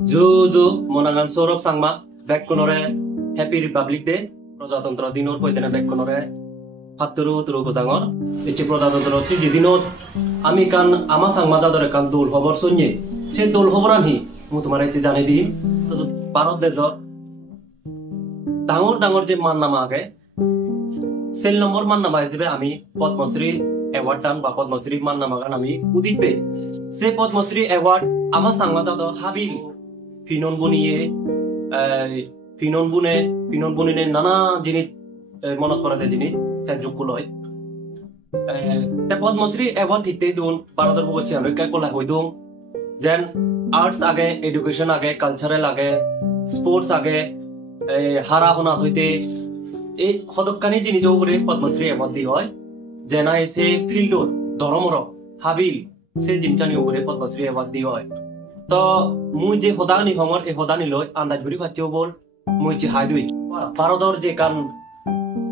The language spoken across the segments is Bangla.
Jojo monangan sorok sangma back konore Happy Republic Day Prajatantro dinor poitena back konore Paturu turu kozangor echi prajatantro si dinot ami kan ama sangma jadore kan dol hobor sunye se dol hoboran hi mu tomare echi jane di to Bharat deshor dangor je mannama age sel number mannama hisabe ami Padmashri award tan ba Padmashri mannama gan ami uditbe se Padmashri award ama sangma jado habil Pinon bunine nana jinit monot korate jinit tenjuk kuloi. Te Padmashri award hikte dun Bharotor bogosi amre ka kola hoidung jen arts age education age cultural age sports age hara hona hoite ei hodokkani jinit ogure Padmashri award di hoy jena ese fieldor doromoro habil se jinchani ogure Padmashri award di hoy. তো মুই যে হদানি সমর এই হদানি লই আন্দাজ ঘুরি পাচ্ছিও বল মুই যে হাইদুই ভারতর যে কান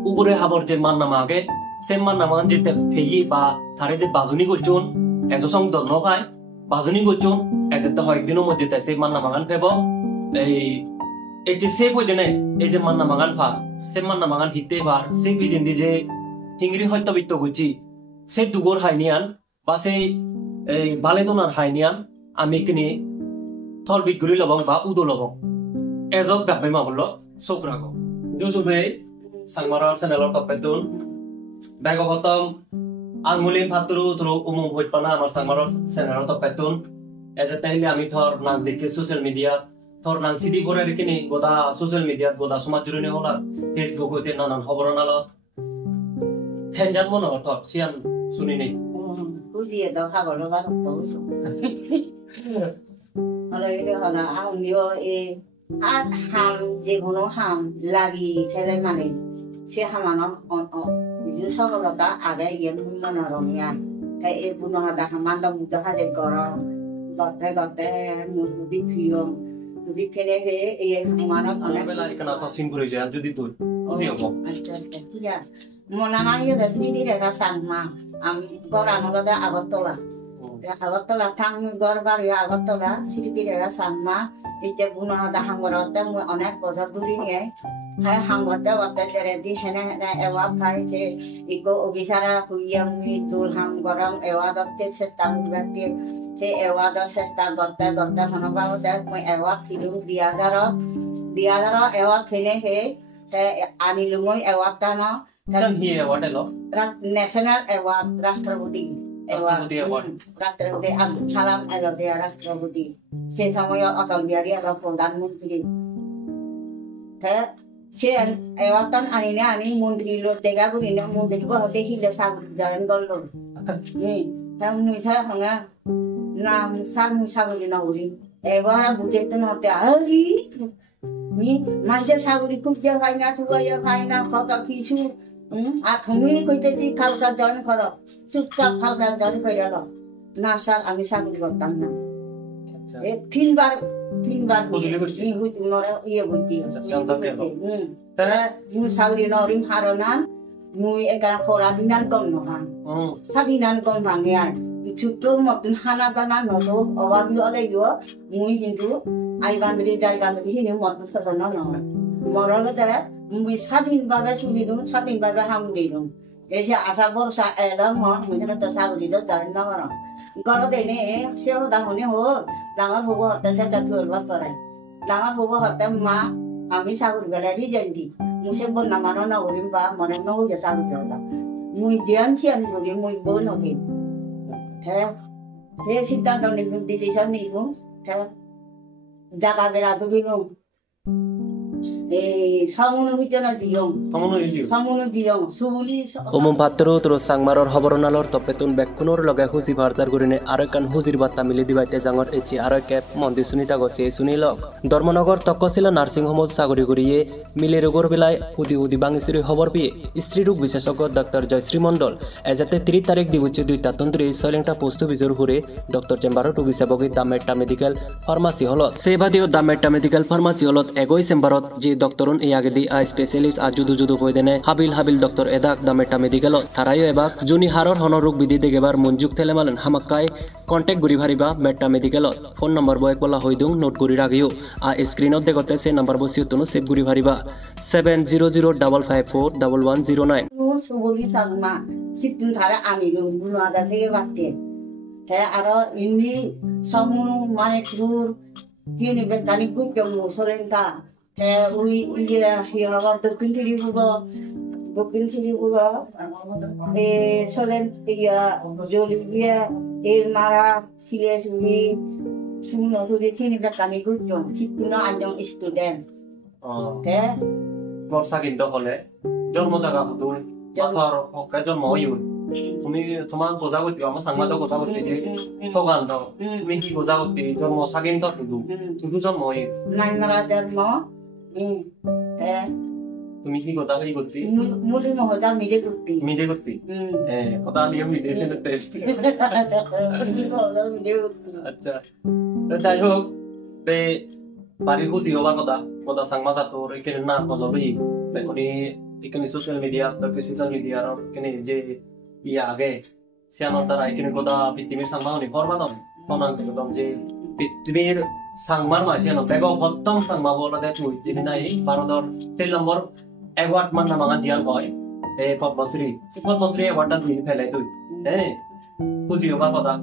উগুরে হাবর যে মান্নামা আগে সে মান্নামা যেতে ফেই বা তারে যে বাজুনি করছুন এজ সং দ নখায় বাজুনি করছুন এজ তে হয়দিনের মধ্যে তে সে মান্নামা গান ফেব এই যে সে বই দেনে এই যে মান্নামা গান ফা সে মান্নামা গান হিতে ভার সে বিজিন্দি যে হিংরি হত্যবিত্ত গুচি সে দুগর হাইনিয়ান বা সেই বালে দনার হাইনিয়ান আমি কিনি থল বিট গুরি লবং বা উদো লবং এজক গাবে মাবল সৌকরাগো জুজুবে সাংমারার চ্যানেলৰ টপেতুন বেগ হতম আঙুলি ফাতুরু তুরু উমুম হইপানা আমার সাংমারার চ্যানেলৰ টপেতুন এজে তাইলে আমি থর নাম দেখি সোশ্যাল মিডিয়া থর নাম সিডি করে রেখিনি গোদা সোশ্যাল মিডিয়াত গোদা সমাজ জুড়ে হলা ফেসবুক হইতে নানান খবর নালত হেনজান মনে থর সিয়ান শুনি নেই বুঝিয়ে দাও হাগল বা Orang hana audio ham je kono ham lagi cele mane si hamano on itu soalnya tak ada yang mana orangnya kayak puno ada hamanda muda ada korang gote mudi film hamano orang bela ikan atau simbol aja jadi tuh siapa tidak mau namanya dari sini tidak sama korang ada Agartala Agartala tang gorbar ya Agartala sini ada sama itu puno ada hanggorote mu onek bozar duri nih hai hanggorote jadi hena ewa kari je iko obisara kuyang itu hanggorong ewa dokter sestam berarti je ewa dok sestam dokter hana bawa dek mu ewa film dia jaro ewa kene he te anilumoi ewa tano San hi award lo national award Rashtrapati award Rashtrapati Abdul Kalam award Rashtrapati se samoy asal biari aba pradhan mantri te se award tan ani mantri lo tega gurina mantri ko hote hi le sab jaran gollo ni ham ni sa hanga nam sang saguri na uri ewa bude tun hote ari ni manje saguri kujja faina tuya faina kota kisu তুমি কইতেছি কালকা জয়েন করো চুপচাপ কালকা জয়েন করে গেলো না স্যার আমি চাকরি করতাম না তিনবার ইয়ে বলছি মুই চাকরি নরিম হারনান মুই এগার পড়া দিনান কম নহান সাদিনান কম ভাঙে আর ছোট্ট মতন হানা দানা নলো অভাবী অলে মুই কিন্তু আই বান্ধবী যাই বান্ধবী সিনি মতন তখন নহয় মরলে তারা মুই স্বাধীনভাবে শুনি দিম স্বাধীনভাবে হামুড়ি দিম এই যে আশা ভরসা এলাম হন মুইখানে তো চাকরি তো জানি না গর দেনে সেও দাহনে হোক ডাঙর হবো হতে সে ধরবার করাই ডাঙর হবো হতে মা আমি চাকরি বেলারই জানি মুসে বন্যা মানো না করিম বা মনে না হয়ে চাকরি করতাম মুই জ্ঞান ছিয়ান করি মুই বউ নথিম হ্যাঁ সে সিদ্ধান্ত নিলাম ডিসিশন নিলাম হ্যাঁ জায়গা বেড়া তুমি Umum patro terus sangmaror hobornalor topetun bekkunor loge huji barjar gurine arekan hujir batta mili dibaite jangor echi arekep mondi sunita gose sunilok Dormonogor tokkosila nursing home sagori guriye mile rogor belai hudi bangisuri hobor piye stri rog বিশেষজ্ঞ ডক্টর জয়শ্রী মণ্ডল এজাতে 30 তারিখ দিবুচ্ছে 2 তাতন্ত্রী সলেংটা পোস্ট বিজোর হুরে ডক্টর চেম্বারত রোগী সেবকি দামেটা মেডিকেল ফার্মাসি হল সেবাদিও দামেটা মেডিকেল ফার্মাসি হলত 1 চেম্বারত যে doktorun i agedi a specialist a judu poidene habil doktor edak da meta medical tharayo ebak juni haror hono rog bidi degebar munjuk telemalen hamakai contact guri bhariba meta medical phone number boy kola hoidung note guri ragiyo a screen ot degote se number bo siutunu save guri bhariba 7005541109 수고리 상마 식준 달에 아니로 문화다 세계 밖에 대 알아 인리 성문우 만에 그 뒤에 백단이 국경로 소렌다 대 우리 이게 히어가 덕근티리부가 에 소렌 이야 조리비아 일마라 시레수리 수노소리 티니 백단이 국경 집구나 안녕 스튜던트 대 বর্ষাকিন্ত হলে জন্ম জায়গা দুই মাথার হকায় জন্ম হইও তুমি তোমার গোজা করতে আমার সাংবাদ কথা বলতে যে সগান্ত তুমি কি গোজা করতে জন্ম সাকিন্ত শুধু জন্ম হই মাইমারা জন্ম তুমি কি গোজা হই করতে মুলি মহজা মিজে করতে কথা নিয়ম মিজে শুনতে আচ্ছা যাই হোক বাড়ির খুশি হবার কথা সাংবাদ তোর এখানে না নজরই উনি এখানে সোশ্যাল মিডিয়া আর এখানে যে আগে সিয়ানোর দ্বারা এখানে কথা পৃথিবীর সাংবাদ উনি ফরমাদম ফনাং একদম যে পৃথিবীর সাংমার মাঝে বেগ প্রথম সাংবাদ বলতে তুই যিনি নাই ভারতের 6 নম্বর অ্যাওয়ার্ড মান নামা দিয়াল হয় এই পদ্মশ্রী অ্যাওয়ার্ডটা তুই ফেলাই তুই খুশি হবার কথা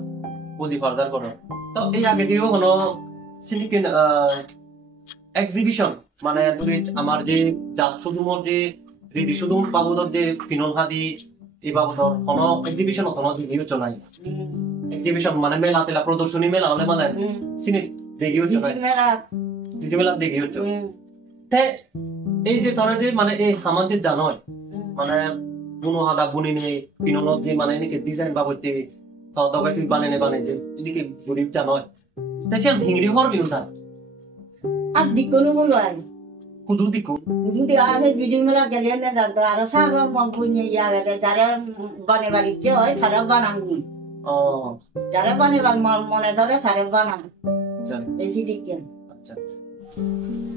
বুঝি ফার্জার করো তো এই আগে দিয়েও কোনো সিলিকন এক্সিবিশন মানে আমার যে জাত সুদুমর যে রিদি সুদুম বাবুদর যে ফিনল হাদি এই বাবুদর কোন এক্সিবিশন অথবা ভিডিও চলাই এক্সিবিশন মানে মেলা তেলা প্রদর্শনী মেলা হলে মানে সিনে দেখিও চলাই মেলা দেখিও চল তে এই যে ধরে যে মানে এই আমার যে জানয় মানে বুনো হাদা বুনি নিয়ে ফিনল যে মানে এনেকে ডিজাইন বাবতে দগাটি বানানে যে এদিকে গরিব জানয় তাই সে হিংরি হর বিউতা আর দিকনো বলাই কুদু দিকু আরে বিজু মেলা গেলে না জানতো আর সাগর মন পুনি ইয়ারে যারা বানে বাড়ি যে হয় তারা বানানি যারা বানে মনে ধরে তারা বানান আচ্ছা বেশি দিকে আচ্ছা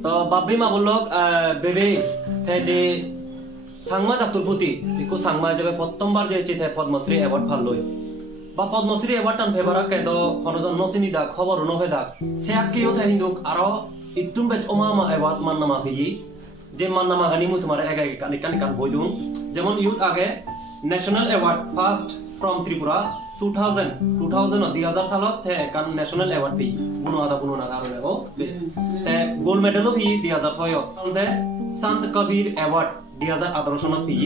তো বাবি মা বলক বেবে যে সাংমা জাতুর প্রতি ইকো সাংমা যাবে প্রথমবার যে চিতে পদ্মশ্রী অ্যাওয়ার্ড ভাল লই বা পদ্মশ্রী অ্যাওয়ার্ড টান ফেভারা কেদ খনজন নসিনি দা খবর নহে দা সে আকিও তাই হিন্দুক আরো ইতুম বেচ ওমামা অ্যাওয়ার্ড মান্নামা ভিজি যে মান্নামা গানি মু তোমার একা কান বইদুম যেমন ইউথ আগে national award first from Tripura 2000 2000 সালত তে কান ন্যাশনাল অ্যাওয়ার্ড ভি বুনো না কারণে ও তে গোল্ড মেডেলও ভি 2006 তে সন্ত কবির অ্যাওয়ার্ড 2018 সনত ভি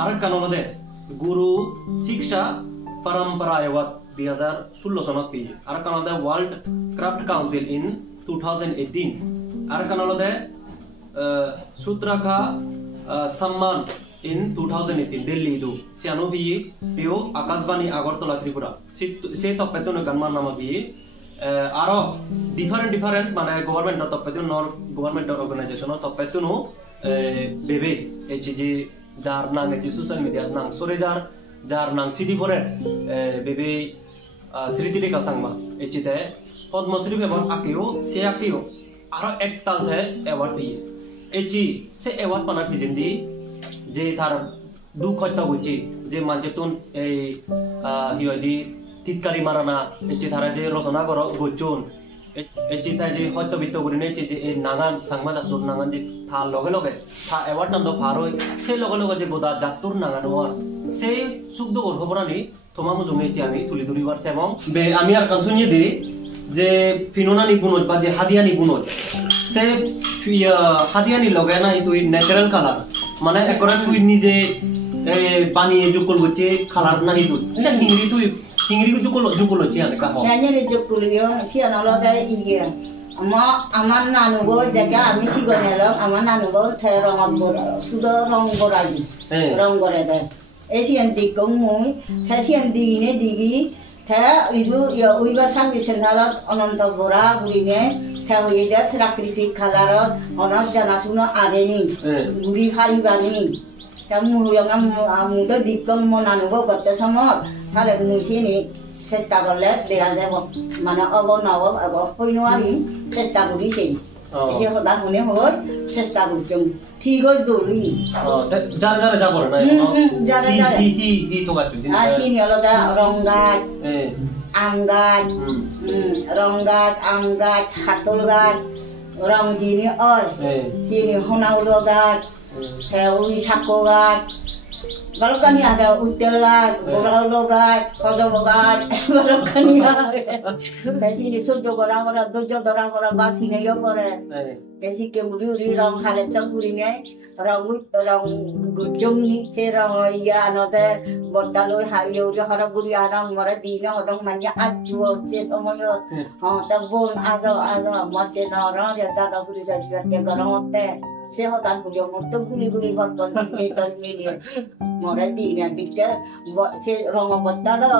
আর কানলদে গুরু শিক্ষা परंपरा अवार्ड 2016 सनत पी आर कानलदे world craft council in 2018 R कानलदे सूत्रका सम्मान इन 2018 दिल्ली दु सियानो भी पियो आकाशवाणी आगरतला त्रिपुरा से तपेतन गनमान नाम भी आरो डिफरेंट माने गवर्नमेंट तपेतन नॉन गवर्नमेंट ऑर्गेनाइजेशन तपेतन बेबे एजी जार नांग एजी सोशल मीडिया नांग सोरेजार जार नांग सिटी फरे बेबे स्मृतिरेखा सांगमा एचिते पद्मश्री अवार्ड आकेओ आरो एक ताल थे अवार्ड भी एची से अवार्ड पाना फिजेंदी जे थार दुख हत्या गइची जे मानजेतुन ए हियदि तितकारि माराना एची थारा जे रचना कर गजोन एची थाय जे हत्या बित्त करिने जे ए नागान सांगमा जातुर नागान जे था लगे था अवार्ड नाम फारो से लगे जे गोदा जातुर नागान और से सुख दुख खबरानि তোমা মুজুঙে তি আমি তুলি দুরিবার সেবং বে আমি আর কান শুনিয়ে দি যে ফিনোনানি গুণত বা যে হাদিয়ানি গুণত সে হাদিয়ানি লগে না তুই ন্যাচারাল কালার মানে একরা তুই নিজে বানিয়ে জুকল গছে কালার না তুই এটা হিংরি জুকল হচ্ছে আনে কা হয় ন্যাচারাল জুকল ইয়া সিয়া নালা দাই ইয়া আমার নানুগো জায়গা আমি সিগনেলাম আমার নানুগো থে রং গরাজি রং গরে দেয় Asian dikong mui, Asian digine digi, ta idu ya uiba sangi sendarat ononto bora gurine, ta uida prakritik kalarat onat janasuna adeni, guri hari bani, ta mulu yang amuda dikong monanugo gotte samot, thare musi ni sesta golet deaze bo, mana abo nawo abo poinuari sesta guri sen. এসে হতা মনে হয় চেষ্টা করছম ঠিক হয় দৌড়ি যারা যারা যাব না যারা যারা হি তো গাছ আর চিনি হলো যা রং গাছ আম গাছ রং গাছ আম গাছ হাতল গাছ রং চিনি ওই চিনি হনাউলো গাছ ওই সাকো গাছ balokani ada utel gaaj boraulo gaaj kojolo gaaj balokani tapi ini sudah orang-orang dojo orang-orang basi ne yo kore besi kemuri uri rong hale campuri ne rong gujongi se rong ya anote botalo hayo uri hara guri anam mara dina hodong manya aju se somoyo ta bon ajo mate na ora ya ta guri jajwa te garote se hotan guri motto guri botton ke ton milion mora dina dikta se rong botalo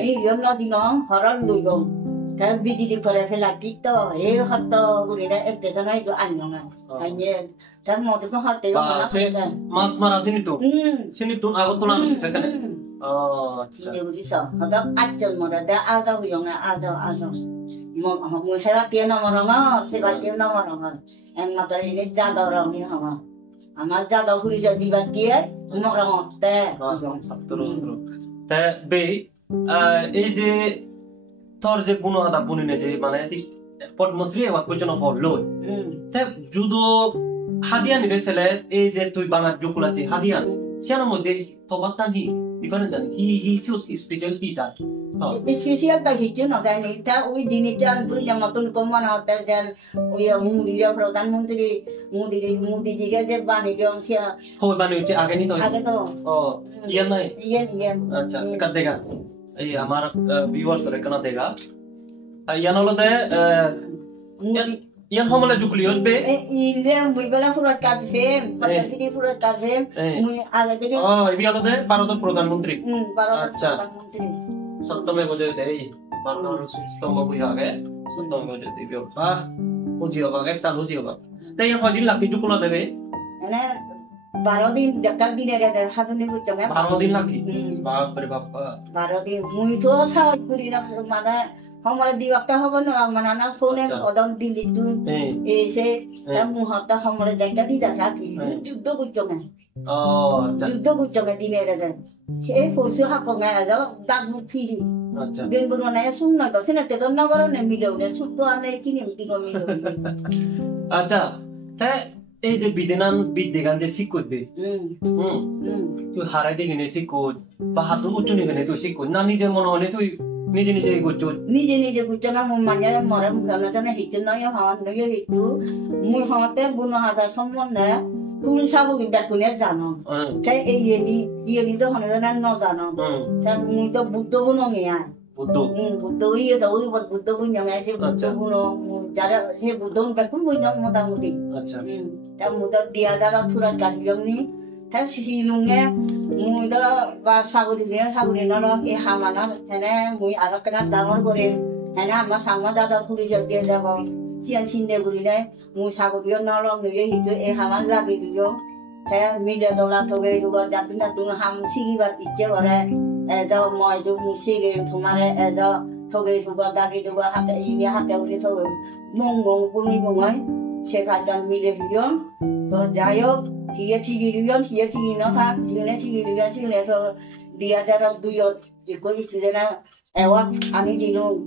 ni yom no dinong haral luyom ta biji di pare fela tikto e hatto guri na station ai do anyonga anye ta mo to hatte yo mas mara sini tu aku tulang se kan sini guri so hotak ajol mora da ajo huyonga ajo mo hera tiena mora ma se ba tiena mora ma em mata ini jada orang ni hama আমার জাদা ঘুরি যা দিবা দিয়ে মরা মতে তে বে এই যে তোর যে বুনো আদা বুনিনে যে মানে পদ্মশ্রী এওয়াত পর্যন্ত পড়লো তে যুদো হাদিয়া নিবে ছেলে এই যে তুই বাংলা জুকুলাছি হাদিয়ান সেনার মধ্যে তবাত্তান হি ডিফারেন্স জানি হি স্পেশাল কি তা spesial tak hijau nak saya ni, tak uji jenis jalan pun yang matun koman hotel jalan, uya mudi dia Perdana mudi juga je bani dia orang sia. Oh bani je agen itu. Agen tu. Oh iya nai. Iya. अच्छा कर देगा ये हमारा व्यूअर्स रेकना देगा या नलो दे yan homala jukliot be ile muy bela furat kafen pada sini furat kafen muy ala tadi ibi alo de bharotor pradhan mantri acha mantri सप्तमे बजे दे बारह स्तंभ बुझ आ गए सप्तमे बजे दे बा बुझी होगा एक ताल बुझी होगा ते ये दिन लागी जुकुला देबे মানে 12 দিন দেখার দিনে রে হাজনে বুঝছো 12 দিন লাगी বাপ রে বাপ 12 দিন মুই তো সাত করি না মানে हमरे दिवक्ता हबो न मनाना फोन कदम दिली तू एसे ता मुहता हमरे जाइता दी जागा थी जुद्ध बुझो में जुद्ध बुझो में दिने रे जा ए फोर्स हाको में आ जा दाग फिरी अच्छा दिन बनना है सुन ना तो से ते तो नगर ने मिलो ने सुतो आने किने दिगो मिलो अच्छा ता এই যে বিদ্যেগান যে শিক্ষবে তুই হারাই দেখিনি শিক্ষত বা হাত উচ্চ নেবে তুই শিক্ষত না নিজের মনে হলে তুই নিজে গুচ্ছ না মানে মরে মুখানে জানে হিতে নয় হন নয় হিতু মুই হতে বুনো হাজার সম্বন্ধে কোন সাবু বেকুনে জানো তাই এই ইয়েনি তো হনে জানা ন জানো তাই মুই তো বুদ্ধ বুনো মেয়া বুদ্ধ ইয়ে তো ওই বুদ্ধ বুনো মেয়া সে বুদ্ধ বুনো যারা সে বুদ্ধ বেকুন বুনো মোটামুটি আচ্ছা তা মুদা দিয়া যারা পুরা গালিয়মনি তা সিলুঙে মুদা বা সাগরি নর এ হামানা হেনে মুই আরো কেনা ডাঙর করে হেনে আমার সামা দাদা ফুরি দিয়ে যাব সিয়ান সিনে গুলিনে মুই সাগরিয় নলং নয়ে হিতো এ হামান লাগি দিও হে মিলে দলা থবে দুগা জাতুনা তুন হাম সিগিবার ইচ্ছে করে এ যাও মই দু মুসিগে তোমারে এ যাও থবে দুগা দাগি দুগা হাতে ইনি হাতে উনি থবে মং বুমি বুঙাই সে কাজন মিলে দিও তো যাই হোক hiya chigiriyon hiya chigino tha jine chigiriyon chigine so 2002 iko istidena award ani dilung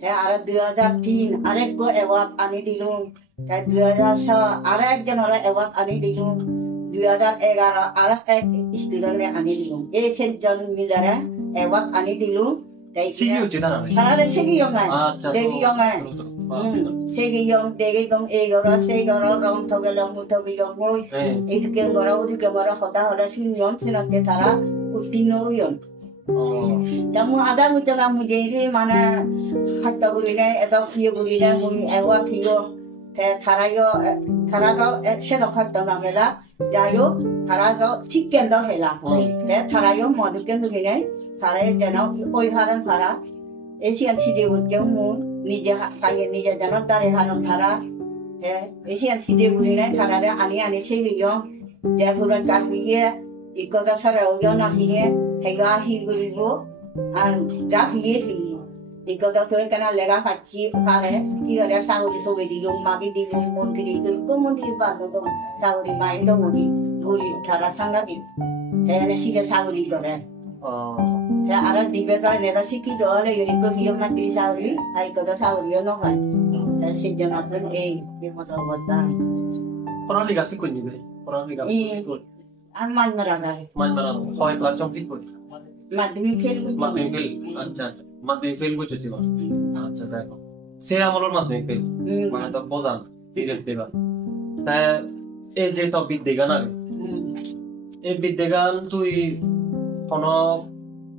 te ara 2003 arekko award ani dilung te 2006 ara ekjon ara award ani dilung 2011 ara ek istidena ani dilung e sejon milare award ani dilung 시기요 제단하네 사라데 세기용만 대기용만 세기용 대기용 에거라 세거라 럼토게랑 무토게용 뭐 이렇게 거라 어떻게 거라 하다 신년 지났대 달아 우티노연 다무 아다 무자가 무제리 마나 하다 그리네 에다 피에 그리네 뭐 에와 피요 대 타라가 액션 활동 나게라 자요 타라가 식견도 해라 대 타라요 모두 견도리네 사라의 전화 오이하는 사라 에시안 시제 우경무 니제 하게 니제 전화 따래 하는 사라 예 에시안 시제 우리는 사라를 아니 세기요 제프런 가기에 이거가 살아오겨 나시에 제가 히그리고 안 자기에 Ikaw daw tuloy ka na lega hachi pare si ada sahuri so wedi yung magi di yung montri itu ko montri ba to sahuri mai do modi buri thara sangadi ene si sahuri gore ta ara dibe ka ne ta siki do ale yo iko fiyo matri sahuri ai ko do sahuri no hai ta si jonathan be mo to botan pernah dikasih kun juga pernah dikasih kun aman marana hoi pelacong sih kun madmi fel अच्छा माध्यमिक फेल को चुची अच्छा देखो से আমলৰ মাধ্যমিক ফেল মানে তো পজান পিরিয়ড দেবা তাই এই যে তো বিদ্যাগান আগে এই বিদ্যাগান তুই কোন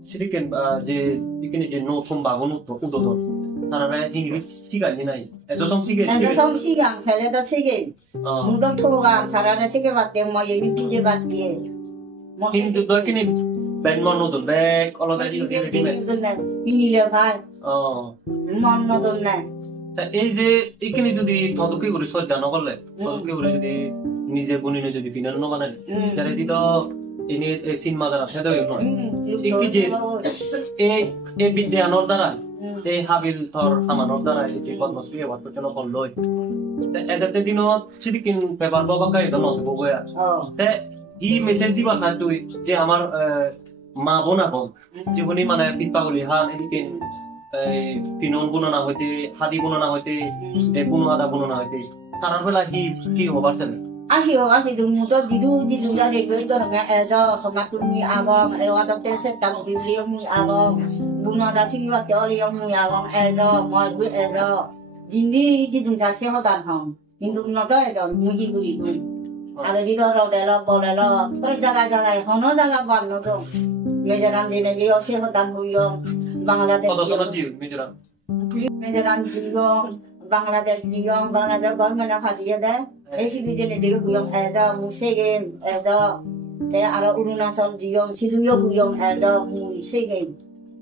সিরিকেন যে ইকিনি যে নতুন বাগুন উদ্বোধন তারা ইংলিশ শিখাই নাই এজসম 시간 헬레도 세계 무도 토가 잘하는 세계 맞대 뭐 얘기 뒤제 맞대 뭐 কিন্তু তো কিনি Ben nonton back kalau tadi lo dia ini lebar nonton না তা এই যে এখানে যদি থদকে করে সজ্জা না করলে থদকে করে যদি নিজে বনিনে যদি পিনার না বানায় তাহলে তো ইনি সিন মাজার আছে তো নয় কি যে এই বিদ্যানোর দ্বারা এই হাবিল থর হামানোর দ্বারা এই যে পদ্মশ্রী এবার পর্যন্ত করলো এটাতে দিনত সিরিকিন পেপার বাবা এটা নয় বগয়া তে ই মেসেজ দিবা চাই তুই যে আমার মা বোন এখন জীবনী মানে পিপাগুলি হান এদিকে পিনন বুননা হইতে হাদি বুননা হইতে বুনো হাদা বুননা হইতে তারার বেলা কি হবার ছেলে ahi asi du muto didu dari gue itu orangnya ejo tomatumi abang ada tese tahu beliau mi abang bunga dasi waktu oli yang mi abang ejo mau gue ejo jindi didu jasi hotan hong hindu noto ejo muji guri guri ada di dorong delo bolelo terus jaga hono jaga bano dong mejaran di negeri osi hotan huyong Bangladesh mejaran jiyong Bangladesh government hadiah deh Esi tu jenis dia huyong ada musegen ada saya ada Arunachal jiong situ yo huyong ada musegen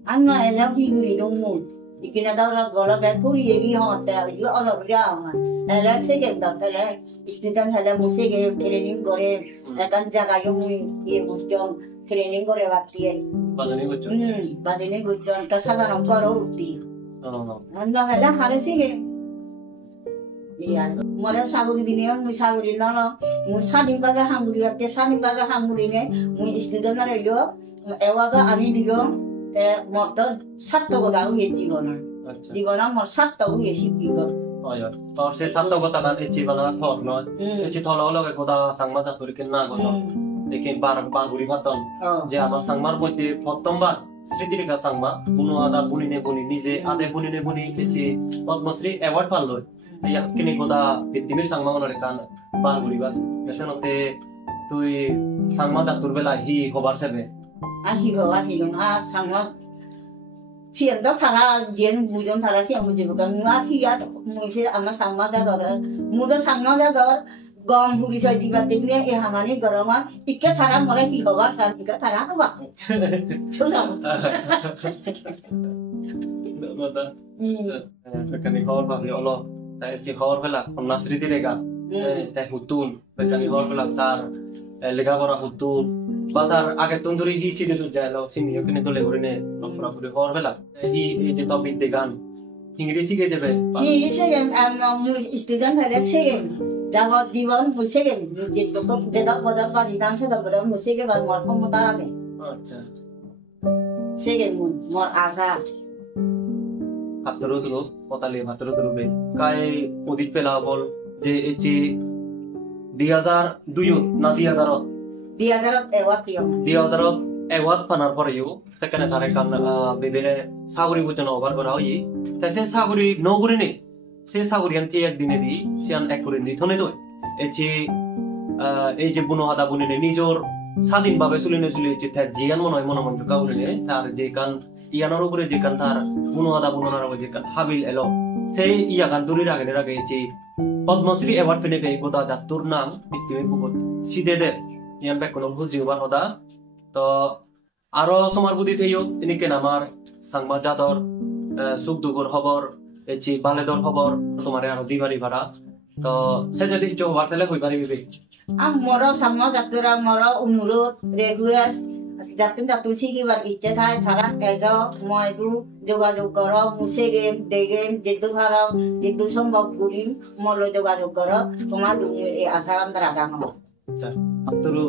anna elam higuri dong mu ikin ada orang bola berpuri yegi hotel yo orang berjauhan elam segen dah elam student elam musegen training gore akan jaga yo mu ye bujong training gore waktu ye bazini bujong kesadaran karo uti anna elam harus segen iya, mulai saburi dini ya, mulai saburi nolo, mulai saling baga hamburi, arti saling baga hamburi nih, mulai istirahat nara yo, ewaga ani diyo, teh motor satu kota uye jibona, jibona mau satu uye sih gitu. Oh ya, kalau saya satu kota kan jibona thor no, jadi thor lo ke kota sangma tak turi kena kota, lekin barang buri baton, jadi amar sangmar mesti potong bar, Sri Dirika sangma, bunuh ada bunine nije, ada bunine jadi Padmasri award pallo. yang kini kota Bitimir sangma onore kan bar guriban biasa nanti tuh sangma tak turbela hi hobar sebe hi hobar sih dong sangma siang tuh thara jen bujon thara sih amu jibukan mua hi ya muisi ama sangma jador muda sangma jador gom huri soy dibat tiknya hamani gorongan ikke thara more hi hobar san ikke thara tuh bak susah nada kan hor bang ya Allah তাই যে হওয়ার বেলা নাসরি দিরেগা তাই হুতুন বেকানি হওয়ার বেলা তার লেখাপড়া হুতুন বা তার আগে তন্দুরি হি সিটে তো যাইলো সিনিয়র কিনে তোলে করে নে পুরোপুরি হওয়ার বেলা হি এই যে টপিক দেগান ইংরেজি কে যাবে সেকেন্ড মুই স্টুডেন্ট হলে সেকেন্ড যাব জীবন মুই সেকেন্ড যে তো যেটা পদা বা জিদান সেটা পদা মুই সেকেন্ড বার মর ক্ষমতা আছে আচ্ছা সেকেন্ড মুই মর আজাদ হাতরো দলো পতালে হাতরো দলো বে কাই ওদিক পেলা বল যে এচি 2002 না 2000 এওয়াত পানার পরে ইউ সেখানে তারে কান বেবেরে সাগরি বুঝন ওভার করা হই তাই সে সাগরি নগরি নে সে সাগরি আনতে একদিনে দি সিয়ান এক করে দি থনে তো এচি এই যে বুনো হাদা বুনিনে নিজর স্বাধীন ভাবে চলিনে চলিছে তা জিয়ান মনে হয় মন কাউরিনে তার যে কান ইয়ানোর উপরে যে কান তার বুনো হাদা বুনোনার যে কান হাবিল এলো সেই ইয়া গান দূরের আগে যে পদ্মশ্রী এওয়ার্ড ফেলে পেয়ে গোটা জাতুর নাম পৃথিবীর বুকুত সিদে দে ইয়ান ব্যাক কোনো বুঝিবার হদা তো আরো সমার বুদ্ধি থেইও এনেকে আমার সাংবাদ জাদর সুখ দুঃখর খবর এচি বালেদর খবর তোমারে আরো দিবারি ভাড়া তো সে যদি চৌবার তেলে হই পারিবি মর সাংবাদ জাতুরা মর অনুরোধ রেগুলার যাতুন শিখিবার ইচ্ছে থাকে তারা এলো ময়দু যোগাযোগ করো মুসে গেম দেখেন যেহেতু ভালো যেহেতু সম্ভব করি মল যোগাযোগ করো তোমার এই আশা আন্দার আশা আচ্ছা, আত্মরও